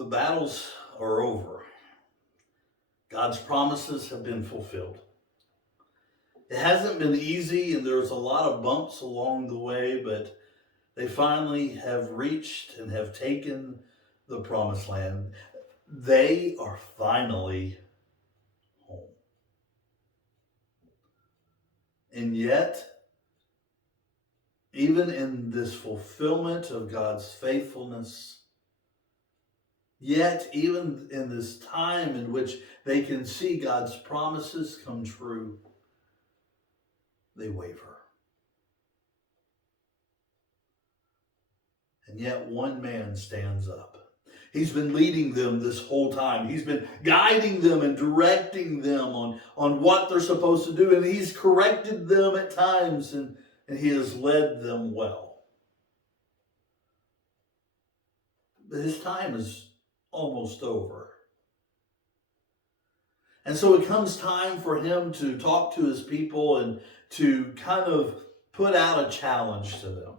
The battles are over. God's promises have been fulfilled. It hasn't been easy, and there's a lot of bumps along the way, but they finally have reached and have taken the promised land. They are finally home. And yet, even in this fulfillment of God's faithfulness, yet even in this time in which they can see God's promises come true, they waver. And yet one man stands up. He's been leading them this whole time. He's been guiding them and directing them on what they're supposed to do. And he's corrected them at times, and he has led them well. But his time is almost over. And so it comes time for him to talk to his people and to kind of put out a challenge to them.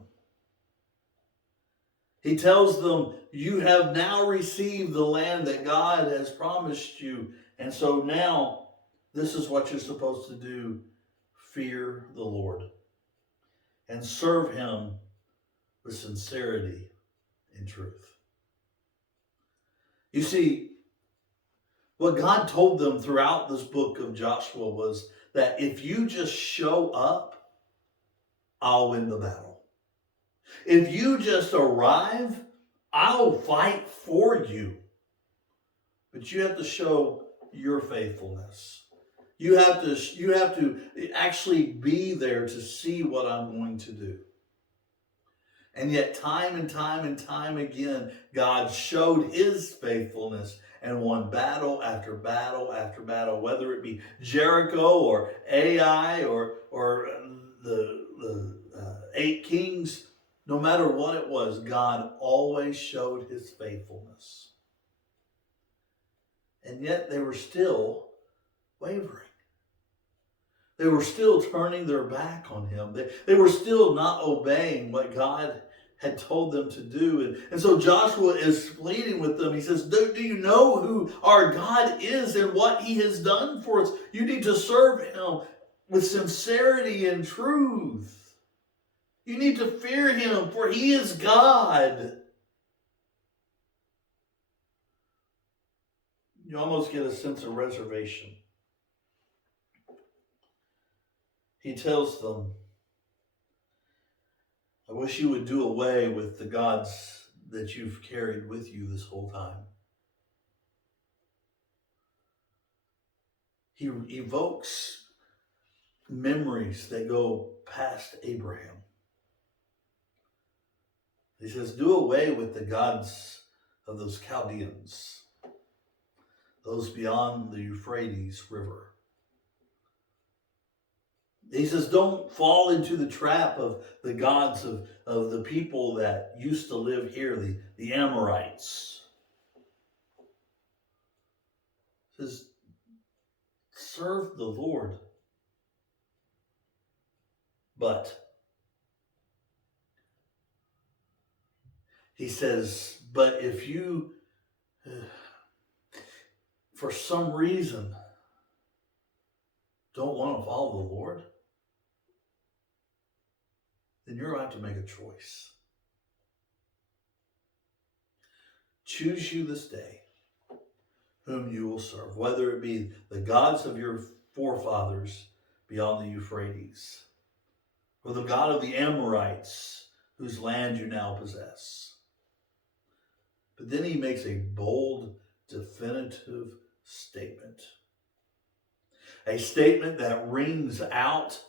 He tells them, you have now received the land that God has promised you. And so now, this is what you're supposed to do. Fear the Lord and serve him with sincerity and truth. You see, what God told them throughout this book of Joshua was that if you just show up, I'll win the battle. If you just arrive, I'll fight for you. But you have to show your faithfulness. You have to actually be there to see what I'm going to do. And yet time and time and time again, God showed his faithfulness and won battle after battle after battle, whether it be Jericho or Ai or the 8 kings. No matter what it was, God always showed his faithfulness. And yet they were still wavering. They were still turning their back on him. They were still not obeying what God had told them to do. And so Joshua is pleading with them. He says, do you know who our God is and what he has done for us? You need to serve him with sincerity and truth. You need to fear him, for he is God. You almost get a sense of reservation. He tells them, I wish you would do away with the gods that you've carried with you this whole time. He evokes memories that go past Abraham. He says, do away with the gods of those Chaldeans, those beyond the Euphrates River. He says, don't fall into the trap of the gods of the people that used to live here, the Amorites. He says, serve the Lord. But he says, but if you, for some reason, don't want to follow the Lord, then you're going to have to make a choice. Choose you this day whom you will serve, whether it be the gods of your forefathers beyond the Euphrates, or the God of the Amorites, whose land you now possess. But then he makes a bold, definitive statement. A statement that rings out,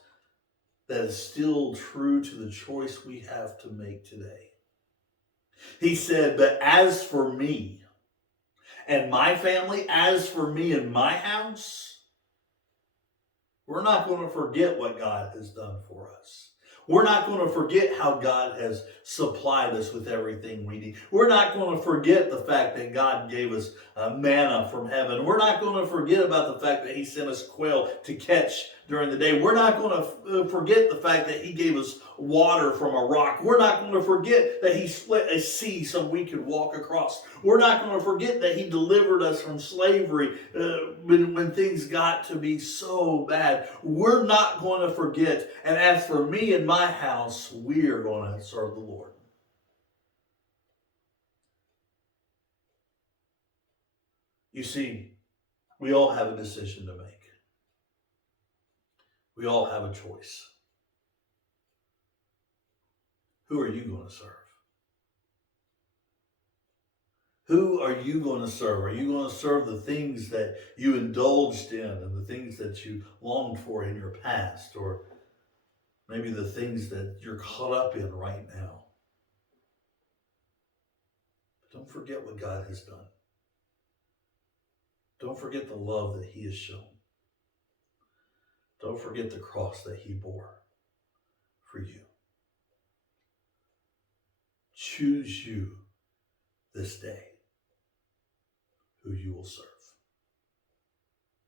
that is still true to the choice we have to make today. He said, but as for me and my family, as for me and my house, we're not going to forget what God has done for us. We're not going to forget how God has supplied us with everything we need. We're not going to forget the fact that God gave us manna from heaven. We're not going to forget about the fact that he sent us quail to catch during the day. We're not going to forget the fact that he gave us water from a rock. We're not going to forget that he split a sea so we could walk across. We're not going to forget that he delivered us from slavery when things got to be so bad. We're not going to forget. And as for me and my house, we are going to serve the Lord. You see, we all have a decision to make. We all have a choice. Who are you going to serve? Who are you going to serve? Are you going to serve the things that you indulged in and the things that you longed for in your past, or maybe the things that you're caught up in right now? Don't forget what God has done. Don't forget the love that he has shown. Don't forget the cross that he bore for you. Choose you this day who you will serve.